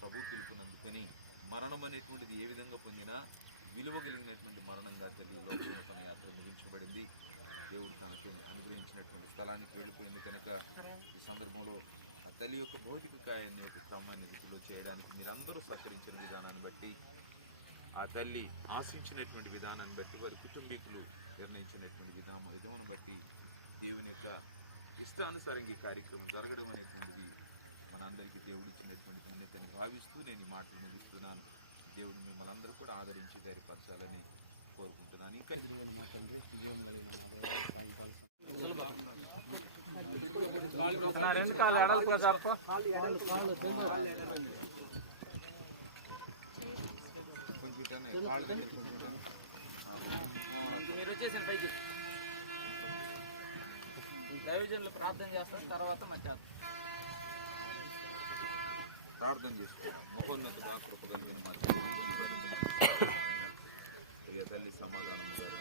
ప్రభు పిలుపునందుకని మరణం అనేటువంటిది ఏ విధంగా పొందినా విలువ కలిగినటువంటి మరణంగా తల్లి లోకంలో తన యాత్ర ముగించబడింది. దేవుడు తనకు అనుగ్రహించినటువంటి స్థలానికి వెళ్ళిపోయింది కనుక ఈ సందర్భంలో ఆ తల్లి యొక్క భౌతిక కాయాన్ని ఒక క్రమాన్ని రీతిలో చేయడానికి మీరందరూ సహకరించిన విధానాన్ని బట్టి, ఆ తల్లి ఆశించినటువంటి విధానాన్ని బట్టి, వారి కుటుంబీకులు నిర్ణయించినటువంటి విధానం బట్టి దేవుని యొక్క ఇష్టానుసారంగా ఈ కార్యక్రమం జరగడం అనేటువంటిది మనందరికీ దేవుడు ఇచ్చినటువంటి ధన్యతని భావిస్తూ నేను ఈ మాటలు ముగిస్తున్నాను. దేవుడు మిమ్మల్ని అందరూ కూడా ఆదరించి ధైర్యపరచాలని కోరుకుంటున్నాను. ఇంకా మీరు వచ్చేసిన పైకి దైవజనులు ప్రార్థన చేస్తారు. తర్వాత మధ్యాహ్నం ప్రార్థన చేసుకున్నాం. మహోన్నతుడా కృపగలిగిన మా తల్లి సమాధానం గారు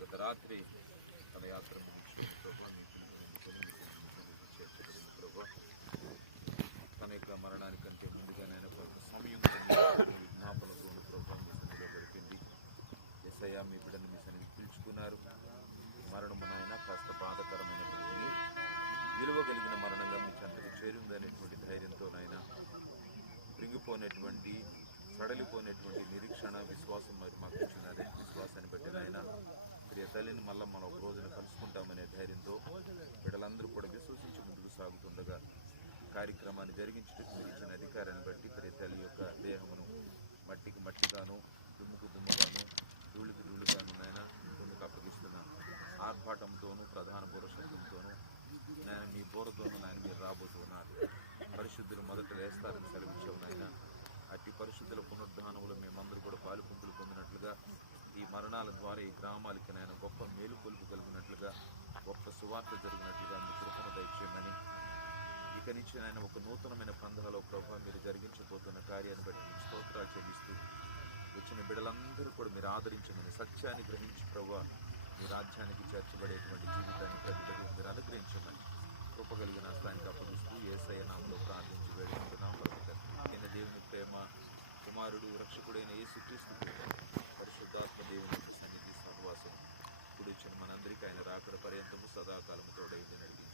గత రాత్రి తన యాత్ర ముగించుకుని ప్రభా తన యొక్క మరణానికంటే ముందుగానైనా కొంత సమయం విజ్ఞాపనతోను ప్రభావ మీ సన్నిధిలో గడిపింది. యేసయ్య మీ బిడ్డను మీ సన్నిధికి పిలుచుకున్నారు. మరణమునైనా కాస్త బాధకరమైనటువంటి విలువ కలిగిన మరణంగా మీ చెంతకు చేరిందనేటువంటి ధైర్యంతోనైనా కృంగిపోయినటువంటి సడలిపోయినటువంటి నిరీక్షణ విశ్వాసం మరి మాకు ఇచ్చినారే. విశ్వాసాన్ని బట్టినైనా ప్రియ తల్లిని మళ్ళీ మనం ఒక రోజున కలుసుకుంటామనే ధైర్యంతో బిడ్డలందరూ కూడా విశ్వసించి ముందుకు సాగుతుండగా కార్యక్రమాన్ని జరిగించడానికి మీరు ఇచ్చిన అధికారాన్ని బట్టి ప్రియ తల్లి యొక్క దేహమును మట్టికి మట్టిగాను దుమ్ముకు దుమ్ముగాను ధూళికి ధూళిగాను నాయన దుమ్ముకు అప్పగిస్తున్న ఆర్భాటంతోనూ ప్రధాన పురుషత్వంతోనూ నేను మీ బోరతోనూ నాయన మీరు రాబోతున్నారు. పరిశుద్ధులు మొదట వేస్తారని సెలవిచ్చావు నాయన. అట్టి పరిశుద్ధుల పునరుద్ధానంలో మేమందరూ కూడా పాలుపుంపులు పొందినట్లుగా ఈ మరణాల ద్వారా ఈ గ్రామాలకి నాయన గొప్ప మేలు కొలుపు కలిగినట్లుగా గొప్ప సువార్త జరిగినట్లుగా మీ కృపను దయచేయమని, ఇక నుంచి నాయన ఒక నూతనమైన పందాలో ప్రభావ మీరు జరిగించబోతున్న కార్యాన్ని బట్టి మీకు స్తోత్రాలు చెల్లిస్తూ వచ్చిన బిడ్డలందరూ కూడా మీరు ఆదరించమని, సత్యాన్ని గ్రహించి ప్రభావ మీ రాజ్యానికి చేర్చబడేటువంటి జీవితాన్ని ప్రతి బిడ్డకు మీరు అనుగ్రహించమని కృపగలిగిన స్థానికి అప్పగిస్తూ యేసయ్య నామములో ప్రార్థించి వేడుకుంటున్నాం. నిన్న దేవుని ప్రేమ, కుమారుడు రక్షకుడైన యేసుక్రీస్తు పరిశుద్ధాత్మ దేవుని సన్నిధి సహవాసం ఇప్పుడు ఇచ్చిన మనందరికీ ఆయన రాకడ పర్యంతము సదాకాలము తోడైంది నడిపి